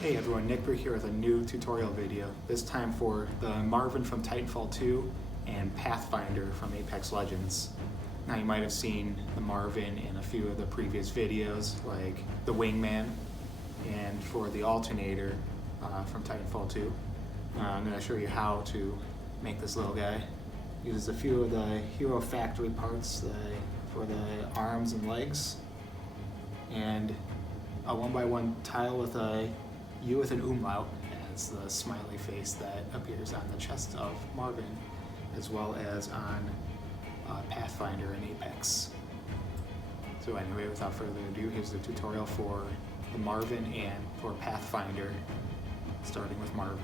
Hey everyone, Nick Brick here with a new tutorial video, this time for the Marvin from Titanfall 2 and Pathfinder from Apex Legends. Now you might have seen the Marvin in a few of the previous videos, like the Wingman, and for the Alternator from Titanfall 2. I'm going to show you how to make this little guy. Uses a few of the hero factory parts for the arms and legs, and a 1x1 tile with a U with an umlaut as the smiley face that appears on the chest of Marvin, as well as on Pathfinder and Apex. So anyway, without further ado, here's the tutorial for the Marvin and for Pathfinder, starting with Marvin.